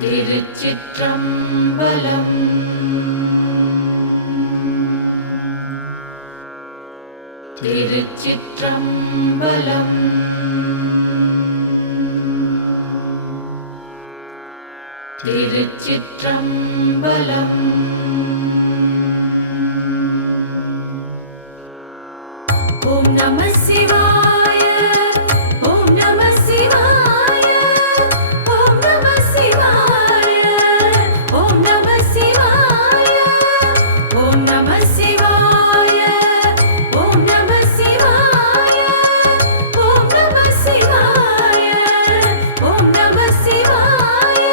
திருச்சிற்றம்பலம். திருச்சிற்றம்பலம். திருச்சிற்றம்பலம். ஓம் நம சிவாய. ஓம் நம சிவாய. ஓம் நம சிவாய. ஓம் நம சிவாய. ஓம் நம சிவாய. ஓம் நம சிவாய. ஓம் நம சிவாய. ஓம் நம சிவாய.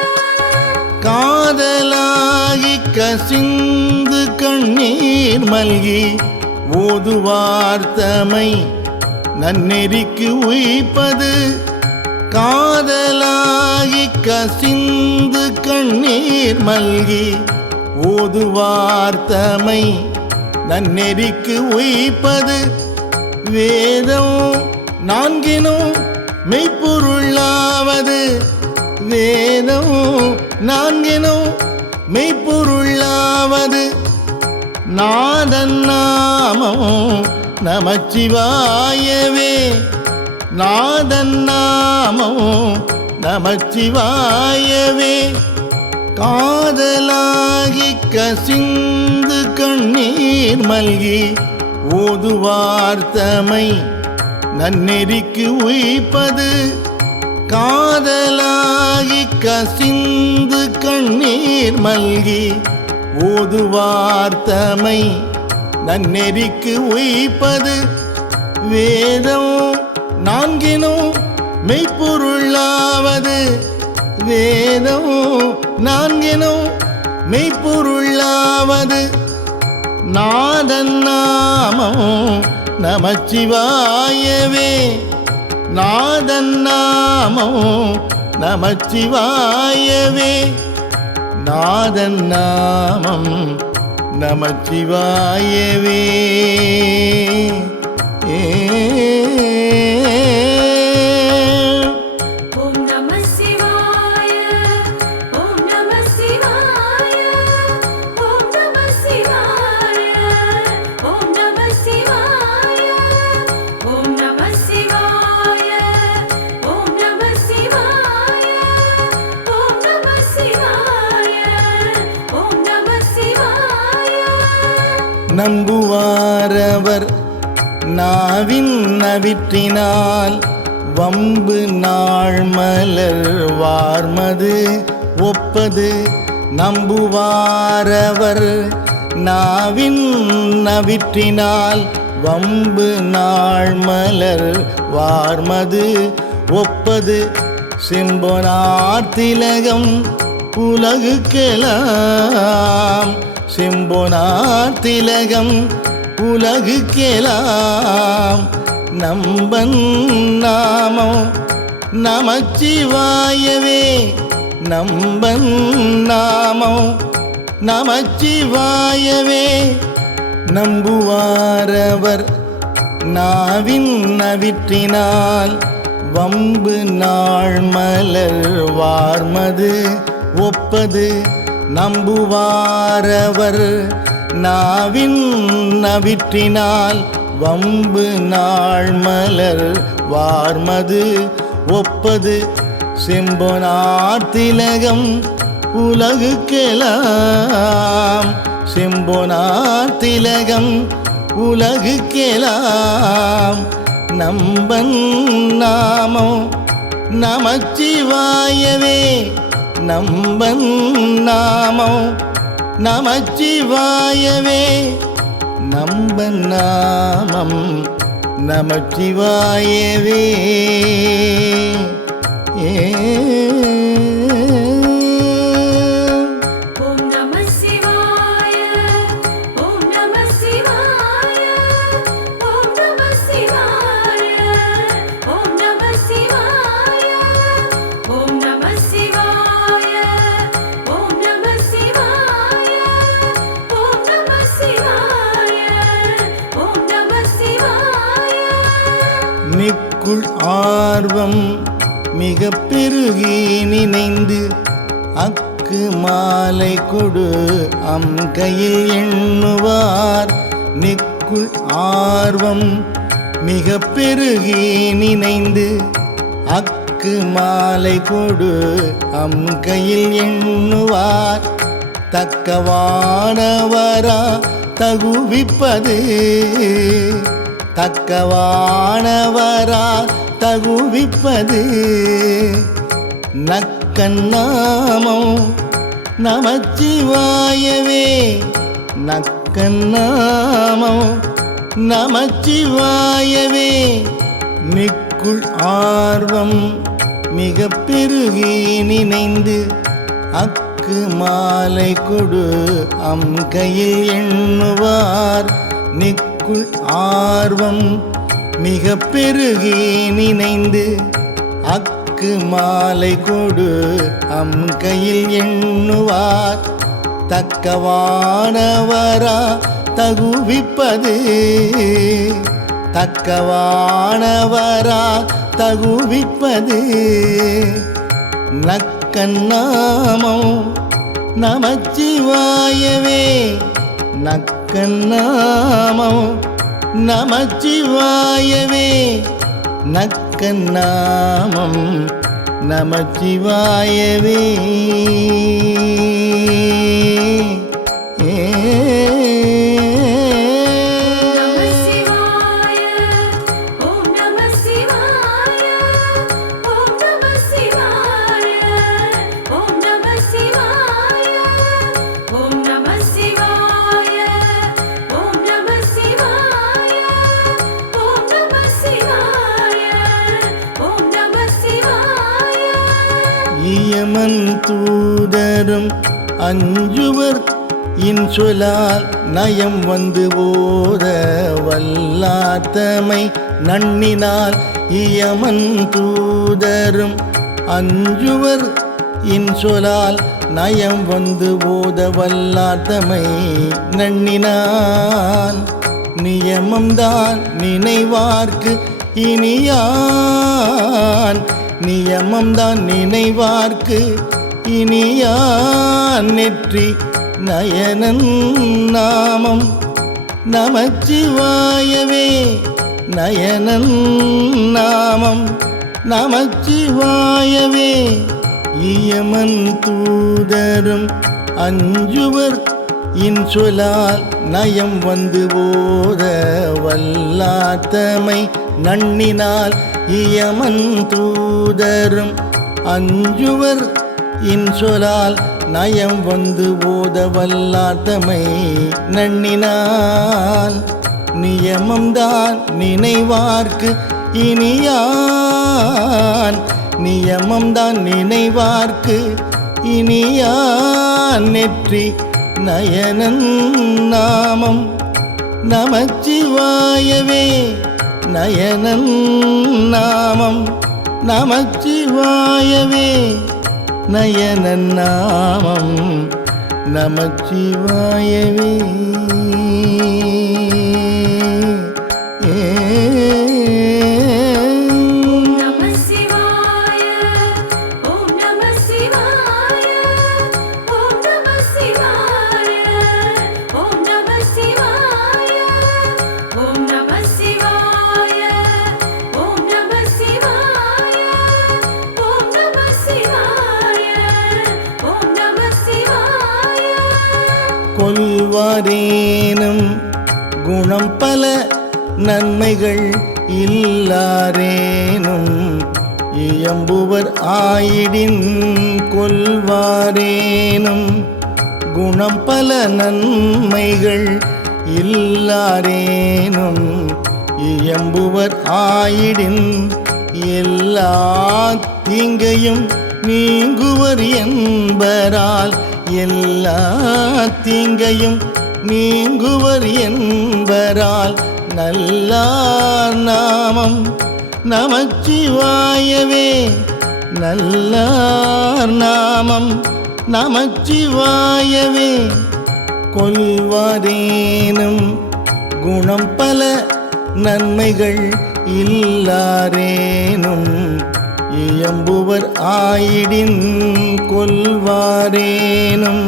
காதலாகி கசிந்து கண்ணீர் மல்கி ஓதுவார்த்தமை நன்னெறிக்கு உய்ப்பது. காதலாகி கசிந்து கண்ணீர் மல்கி ஓதுவார்த்தமை நன்னெறிக்கு உய்ப்பது. வேதம் நான்கினும் மெய்ப்பொருளாவது. வேதம் நான்கினும் மெய்ப்பொருளாவது. நாதன் நாமம் நமச்சிவாயவே. நாதன் நாமம் நமச்சிவாயவே. காதலாகி கசிந்து கண்ணீர் மல்கி ஓதுவார்த்தமை நன்னெறிக்கு உய்ப்பது. காதலாகி கசிந்து கண்ணீர் மல்கி ஓதுவார்த்தமை நன்னெறிக்கு உய்ப்பது. வேதம் நான்கினும் மெய்ப்பொருளாவது. வேதம் நான்கினும் மெய்ப்பொருளாவது. நாதன் நாமம் நமச்சிவாயவே. நாதன் நாமம் நமச்சிவாயவே. நாதன் நாமம் நமச்சிவாயவே. ஓம் நம சிவாய. ஓம் நம சிவாய. ஓம் நம சிவாய. ஓம் நம சிவாய. ஓம் நம சிவாய. ஓம் நம சிவாய. ஓம் நம சிவாய. ஓம் நம சிவாய. நம்புவாரவர் நாவின் நவிற்றினால் வம்பு நாள் மலர் வார்மது ஒப்பது. நம்புவாரவர் நாவின் நவிற்றினால் வம்பு நாள் மலர் வார்மது ஒப்பது. செம்பொனார் திலகம் உலகுக்கெல்லாம். செம்பொனார் திலகம் உலகுக்கெல்லாம். நம்பன் நாமம் நமச்சிவாயவே. நம்பன் நாமம் நமச்சிவாயவே. நம்புவாரவர் நாவின் நவிற்றினால் வம்பு நாள் மலர் வார்மது ஒப்பது. நம்புவாரவர் நாவின் நவிற்றினால் வம்பு நாள் மலர் வார்மது ஒப்பது. செம்பொனார் திலகம் உலகுக்கெல்லாம். செம்பொனார் திலகம் உலகுக்கெல்லாம். நம்பன் நாமம் நமச்சிவாயவே. நம்பன் நாமம் நமச்சிவாயவே. நம்பன் நாமம் நமச்சிவாயவே. ஓம் நம சிவாய. ஓம் நம சிவாய. ஓம் நம சிவாய. ஓம் நம சிவாய. ஓம் நம சிவாய. ஓம் நம சிவாய. ஓம் நம சிவாய. ஓம் நம சிவாய. நிக்குள் ஆர்வம் மிக பெருகி நினைந்து அக்கு மாலை கொடு அம் கையில் எண்ணுவார் நிக்குள் ஆர்வம் மிக பெருகி நினைந்து அக்கு மாலை கொடு அம் கையில் எண்ணுவார் தக்கவானவரா தகுவிப்பது தக்கவானவரா தகுவிப்பது நக்கன்னாமம் நமச்சிவாயவே நக்கன்னாமம் நமச்சிவாயவே மிக்குள் ஆர்வம் மிக பெருகி நினைந்து அக்கு மாலை கொடு அம் கையில் எண்ணுவார் நிக்குள் ஆர்வம் மிக பெருகி நினைந்து அக்கு மாலை கொடு அம் கையில் எண்ணுவார் தக்கவானவரா தகுவிப்பது தக்கவானவரா தகுவிப்பது நக்கன்னாமம் நமச்சிவாயவே நக்கன்னாமம் நமச்சிவாயவே நக்கன்னாமம் நமச்சிவாயவே இயமன் தூதரும் அஞ்சுவர் இன்சொலால் நயம் வந்து ஓத வல்லாத்தமை நன்னினால் இயமன் தூதரும் அஞ்சுவர் இன்சொலால் நயம் வந்து ஓத வல்லாத்தமை நன்னினால் நியமம்தான் நினைவார்க்கு இனியான் நியமம்தான் நினைவார்க்கு இனியான் நெற்றி நயனன் நாமம் நமச்சிவாயவே நயனன் நாமம் நமச்சிவாயவே இயமன் தூதரும் அஞ்சுவர் இன்சொலால் நயம் வந்து ஓத வல்லாத்தமை நன்னினால் இயமன் தூதரும் அஞ்சுவர் இன்சொலால் நயம் வந்து ஓத வல்லாத்தமை நன்னினால் நியமம்தான் நினைவார்க்கு இனியான் நியமம்தான் நினைவார்க்கு இனியான் நெற்றி நயனன் நாமம் நமச்சிவாயவே நயனன் நாமம் நமச்சிவாயவே நயனன் நாமம் நமச்சிவாயவே கொல்வாரேனும் குணம் பல நன்மைகள் இல்லாரேனும் இயம்புவர் ஆயிடின் கொல்வாரேனும் குணம் பல நன்மைகள் இல்லாரேனும் இயம்புவர் ஆயிடின் எல்லா தீங்கையும் நீங்குவர் என்பரால் எல்லா தீங்கையும் நீங்குவர் என்பரால் நல்லார் நாமம் நமச்சிவாயவே நல்லார் நாமம் நமச்சிவாயவே கொல்வாரேனும் குணம் பல நன்மைகள் இல்லாரேனும் இயம்புவர் ஆயிடின் கொல்வாரேனும்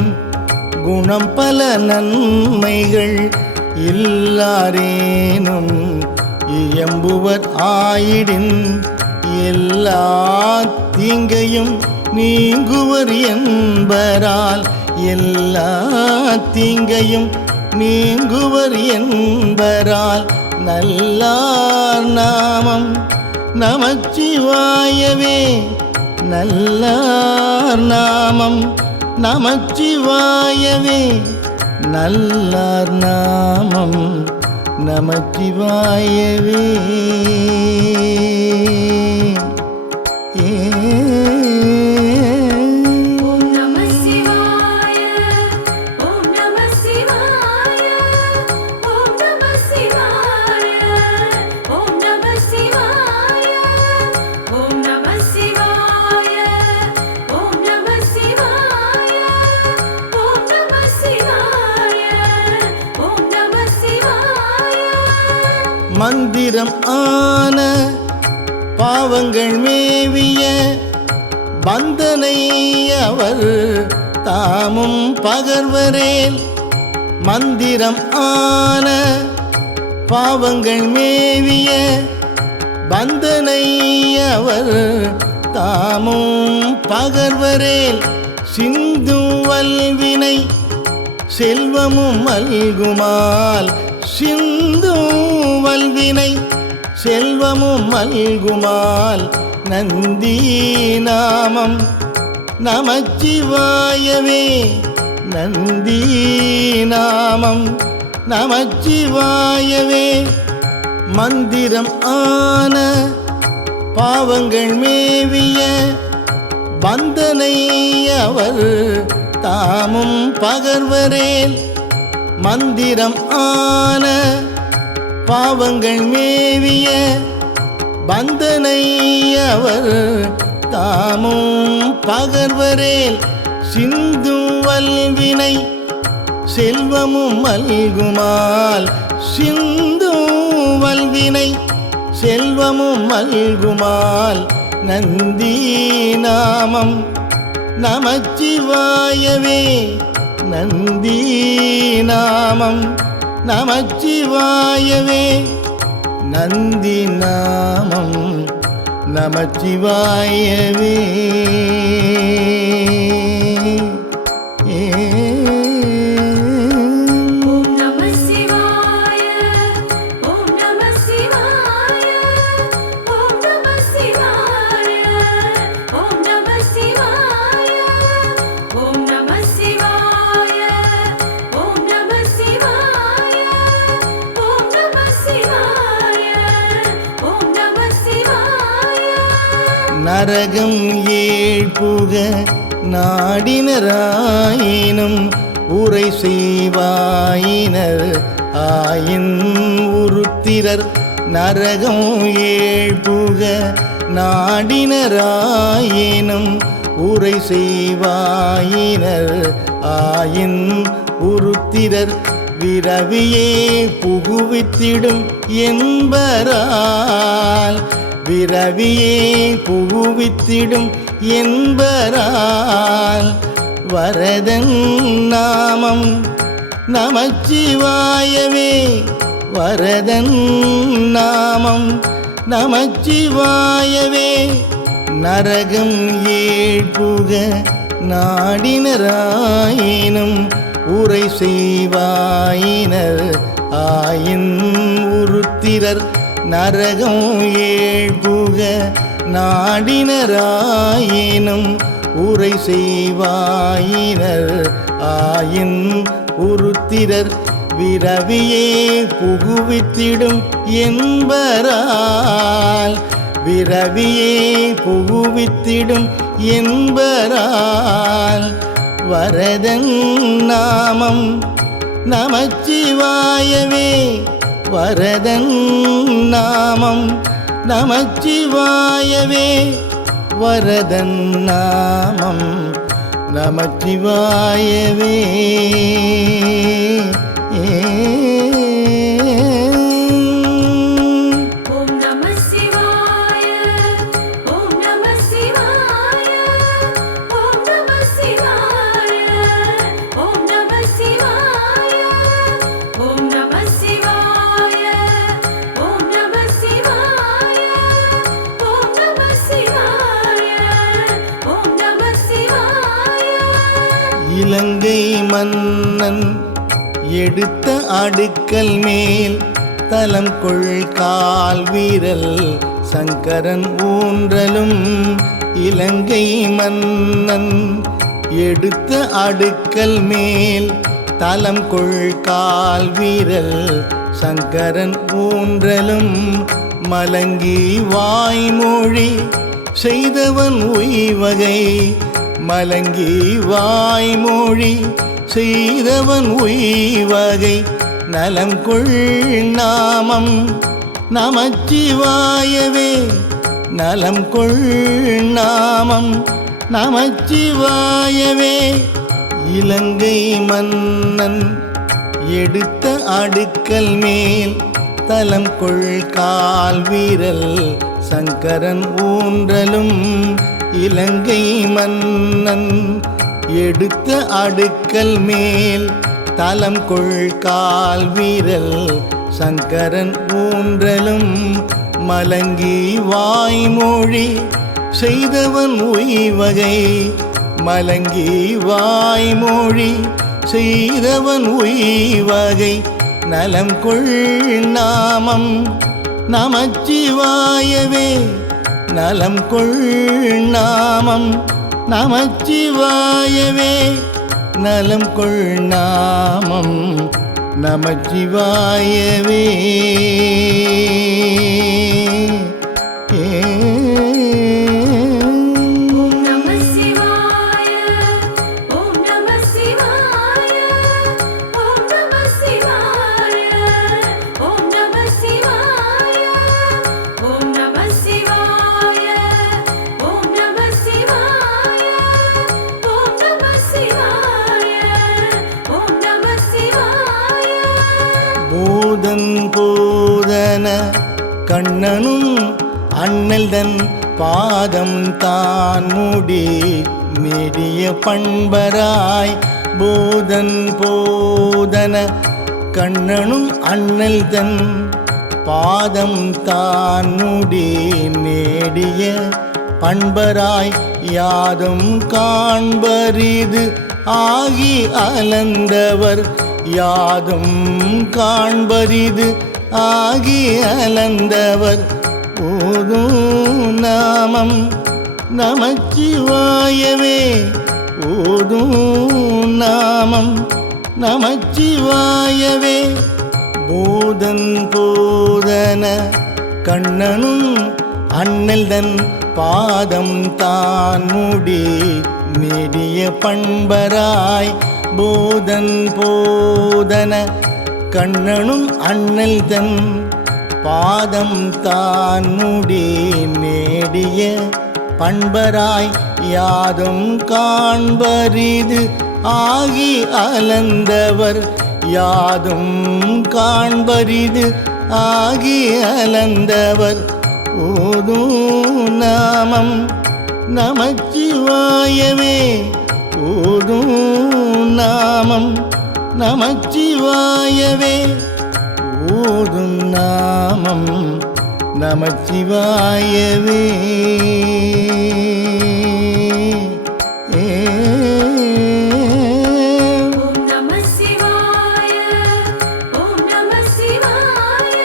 குணம் பல நன்மைகள் இல்லாரேனும் இயம்புவர் ஆயிடின் எல்லா தீங்கையும் நீங்குவர் என்பரால் எல்லா தீங்கையும் நீங்குவர் என்பரால் நல்லார் நாமம் நமச்சிவாயவே நல்லார் நாமம் நமச்சிவாயவே நல்லார் நாமம் நமச்சிவாயவே ஓம் நம சிவாய ஓம் நம சிவாய ஓம் நம சிவாய ஓம் நம சிவாய ஓம் நம சிவாய ஓம் நம சிவாய ஓம் நம சிவாய ஓம் நம சிவாய மந்திரம் ஆன பாவங்கள் மேவிய பந்தனை அவர் தாமும் பகர்வரேல் மந்திரம் ஆன பாவங்கள் மேவிய பந்தனை அவர் தாமும் பகர்வரேல் சிந்துவல் வினை செல்வமும் மல்குமால் சிந்துவல் வினை செல்வமும் மல்குமால் நந்தி நாமம் நமச்சிவாயவே நந்தி நாமம் நமச்சிவாயவே மந்திரம் ஆன பாவங்கள் மேவிய பந்தனை அவர் தாமும் பகர்வரேல் மந்திரம் ஆன பாவங்கள் மேவிய பந்தனை அவர் தாமும் பகர்வரேல் சிந்துவல் வினை செல்வமும் மல்குமால் சிந்துவல் வினை செல்வமும் மல்குமால் நந்தி நாமம் நமச்சிவாயவே நந்தி நாமம் நமச்சிவாயவே நந்தி நாமம் நமச்சிவாயவே ஓம் நம சிவாய ஓம் நம சிவாய ஓம் நம சிவாய ஓம் நம சிவாய ஓம் நம சிவாய ஓம் நம சிவாய ஓம் நம சிவாய ஓம் நம சிவாய நரகம் ஏழ்புக நாடினராயினும் உரை செய்வாயினர் ஆயின் உருத்திரர் நரகம் ஏழ்புக நாடினராயினும் உரை செய்வாயினர் ஆயின் உருத்திரர் விரவியே புகுவித்திடும் என்பரால் விரவியே புகுவித்திடும் என்பரால் வரதன் நாமம் நமச்சிவாயவே வரதன் நாமம் நமச்சிவாயவே நரகம் ஏழ்புக நாடினராயினும் உரை செய்வாயினர் ஆயின் உருத்திரர் நரகம் ஏழ்புக நாடினராயினும் உரை செய்வாயினர் ஆயின் உருத்திரர் விரவியே புகுவித்திடும் என்பரால் விரவியே புகுவித்திடும் என்பரால் வரதன் நாமம் நமச்சிவாயவே வரதன் நாமம் நமச்சிவாயவே வரதன் நாமம் நமச்சிவாயவே ஓம் நம சிவாய ஓம் நம இலங்கை மன்னன் எடுத்த அடுக்கல் மேல் தலம் கொள் கால் வீரல் சங்கரன் ஊன்றலும். இலங்கை மன்னன் எடுத்த அடுக்கல் மேல் தலம் கொள் கால் வீரல் சங்கரன் ஊன்றலும். மலங்கி வாய்மொழி செய்தவன் உய்வகை. மலங்கி வாய்மொழி செய்தவன் உய்வகை. நலம் கொள் நாமம் நமச்சிவாயவே. நலம் கொள் நாமம் நமச்சிவாயவே. இலங்கை மன்னன் எடுத்த அடுக்கல் மேல் தலம் கொள் கால் வீரல் சங்கரன் ஊன்றலும். இலங்கை மன்னன் எடுத்த அடுக்கல் மேல் தலம் கொள் கால் வீரல் சங்கரன் ஊன்றலும். மலங்கி வாய்மொழி செய்தவன் உய்வகை. மலங்கி வாய்மொழி செய்தவன் உய்வகை. நலம் கொள் நாமம் நமச்சிவாயவே. நலம் கொள் நாமம் நமச்சிவாயவே. நலம் கொள் நாமம் நமச்சிவாயவே. ஓம் நம சிவாய ஓம் நம சிவாய ஓம் நம சிவாய ஓம் நம சிவாய ஓம் நம சிவாய ஓம் நம சிவாய ஓம் நம சிவாய ஓம் நம சிவாய. பூதன் பூதன கண்ணனும் அண்ணல் தன் பாதம் தான் மூடி நெடிய பண்பராய். பூதன் போதன கண்ணனும் அண்ணல் தன் பாதம் தான் மூடி நேடிய பண்பராய். யாதும் காண்பரிது ஆகி அலந்தவர். யாதும் காண்பரிது ஆகி அலந்தவர். ஓதும் நாமம் நமச்சிவாயவே. ஓதும் நாமம் நமச்சிவாயவே. பூதன் போதன கண்ணனும் அண்ணல் தன் பாதம் தான் மூடி நெடிய பண்பராய். பூதன் போதன கண்ணனும் அண்ணல் தன் பாதம் தான் மூடி நேடிய பண்பராய். யாதும் காண்பரிது ஆகி அலந்தவர். யாதும் காண்பரிது ஆகி அலந்தவர். ஓதும் நாமம் நமச்சிவாயவே. ஓதும் நாமம் நமச்சிவாயவே. ஓதும் நாமம் நமச்சிவாயவே. ஓம் நம சிவாய ஓம் நம சிவாய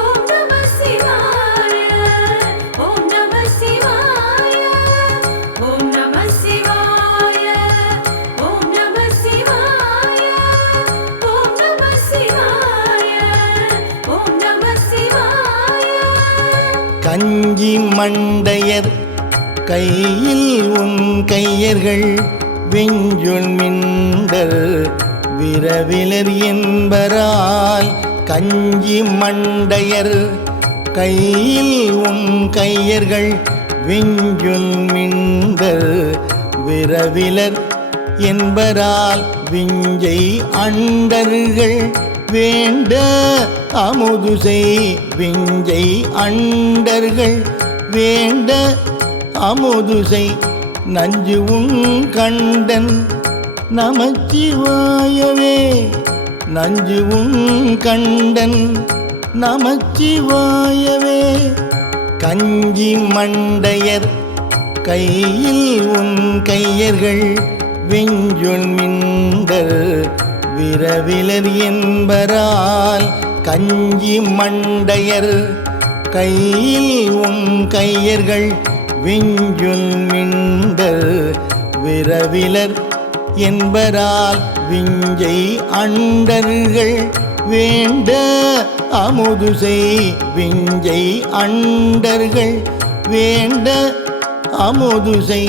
ஓம் நம சிவாய ஓம் நம சிவாய ஓம் நம சிவாய ஓம் நம சிவாய ஓம் நம சிவாய ஓம் நம சிவாய. கஞ்சி மண்டையர் கையில் உன் கையர்கள் வெஞ்சொல் மிண்டர் விரவிலர் என்பரால். கஞ்சி மண்டையர் கையில் உன் கையர்கள் வெஞ்சொல் மிண்டர் விரவிலர் என்பரால். விஞ்சை அண்டர்கள் வேண்ட அமுதுசை. விஞ்சை அண்டர்கள் வேண்ட அமுதுசை. நஞ்சு உன் கண்டன் நமச்சிவாயவே. நஞ்சு உன் கண்டன் நமச்சிவாயவே. கஞ்சி மண்டையர் கையில் உன் கையர்கள் வெஞ்சுள் மிண்டர் விரவிலர் என்பரால் கஞ்சி மண்டையர் கையில் உன் கையர்கள் வெஞ்சுள் மிண்டர் விரவிலர் என்பரால் விஞ்சை அண்டர்கள் வேண்ட அமுதுசை விஞ்சை அண்டர்கள் வேண்ட அமுதுசை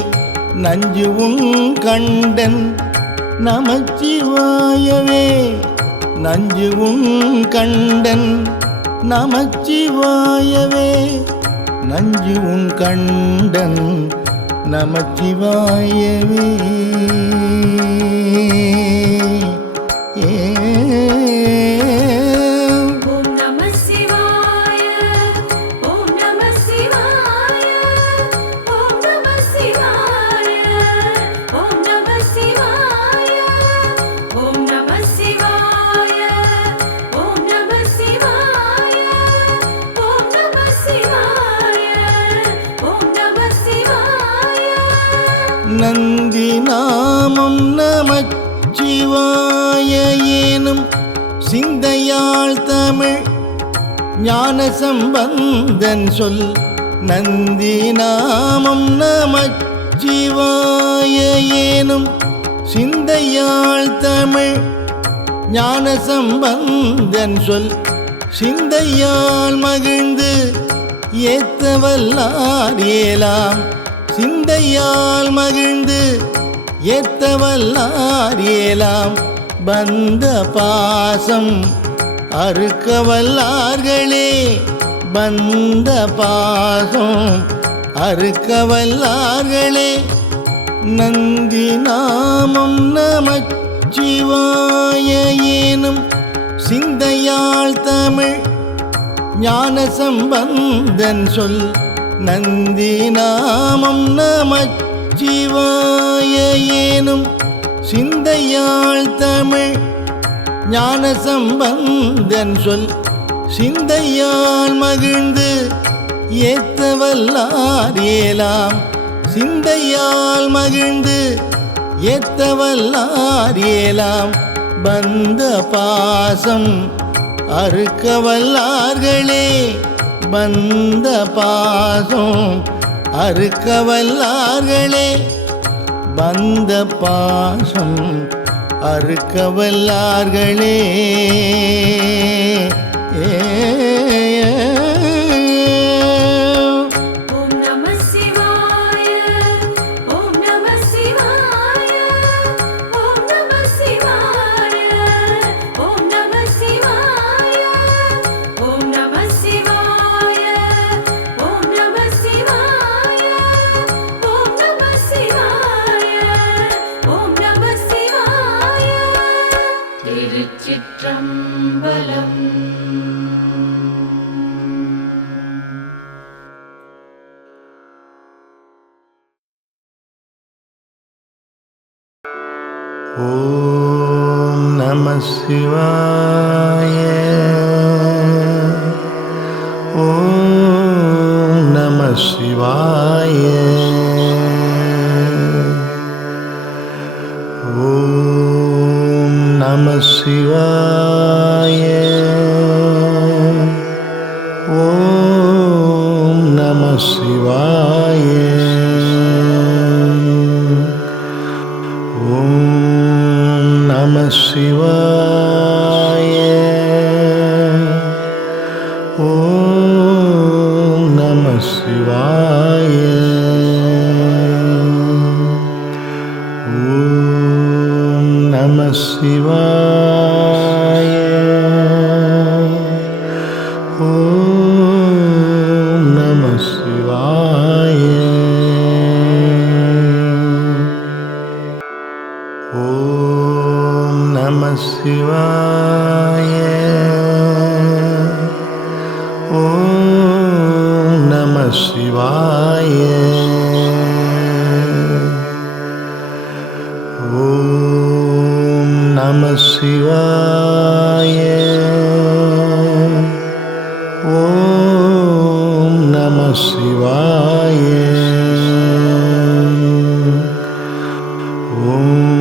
நஞ்சு உன் கண்டன் நமச்சிவாயவே நஞ்சு உன் கண்டன் நமச்சிவாயவே நஞ்சு உன் கண்டன் நமச்சிவாயவே ஓம் நம சிவாய ஓம் நம சிவாய ஓம் நம சிவாய ஓம் நம சிவாய ஓம் நம சிவாய ஓம் நம சிவாய ஓம் நம சிவாய ஓம் நம சிவாய நந்தி நாமம் நமச்சிவாய ஏனும் சிந்தையாள் தமிழ் ஞான சம்பந்தன் சொல் நந்தி நாமம் நமச்சிவாய ஏனும் சிந்தையாள் தமிழ் ஞான சம்பந்தன் சொல் சிந்தையால் மகிழ்ந்து ஏத்தவல்லார் ஏலாம் சிந்தையால் மகிழ்ந்து ஏத்தவல்லார் ஏலாம் பந்த பாசம் அறுக்கவல்லார்களே பந்த பாசம் அறுக்கவல்லார்களே நந்தி நாமம் நமச்சிவாய ஏனும் சிந்தையாள் தமிழ் ஞான சம்பந்தன் சொல் நந்தி நாமம் நமச்சிவாய ஏனும் சிந்தையாள் தமிழ் ஞான சம்பந்தன் சொல் சிந்தையால் மகிழ்ந்து ஏத்தவல்லார் ஏலாம் சிந்தையால் மகிழ்ந்து ஏத்தவல்லார் ஏலாம் பந்த பாசம் அறுக்கவல்லார்களே பந்த பாசம் அறுக்கவல்லார்களே பந்த பாசம் அறுக்கவல்லார்களே ஓம் நம சிவாய ஓம் நம சிவாய ஓம் நம சிவாய ஓம் நம சிவாய ஓம் நம சிவாய ஓம் நம சிவாய ஓம் நம சிவாய ஓம் நம சிவாய திருச்சிற்றம்பலம் ஓம் நம சிவாய ஓம் நம சிவாய ஓம் நம சிவாய ஓம் நம சிவாய நம சிவாய ஓம் நம சிவாய ஓம் நம சிவாய ஓம் நம சிவாய ஓம் நம சிவாய ஓம் நம சிவாய ஓம் நம சிவாய ஓம் நம சிவாய ஓம்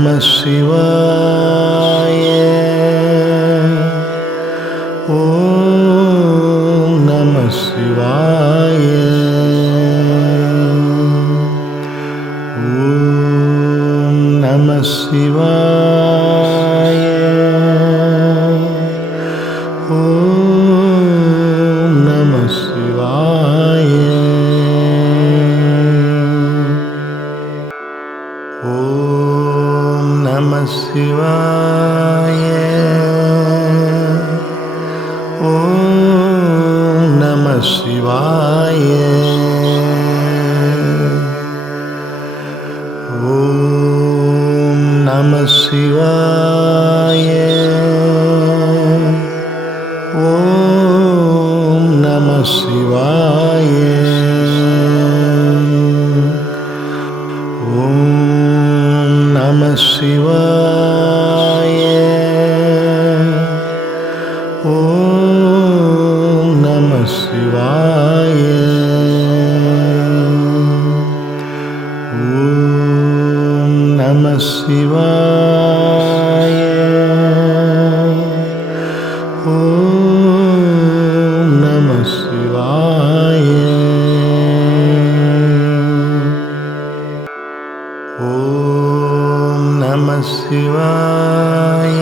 சிவாய. ஓம் நம சிவாய. ஓம் நம சிவாய. ஓம் நம சிவாய. ஓம் நம சிவாய. ஓம் நம சிவாய. ஓம் நம சிவாய. ஓம் நம சிவாய. ஓம் நம சிவாய. ஓம் நம சிவாய. ஓம் நம சிவாய.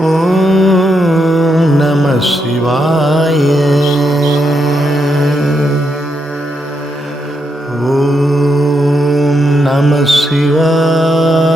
ஓம் நம சிவாய. ஓம் நம சிவாய.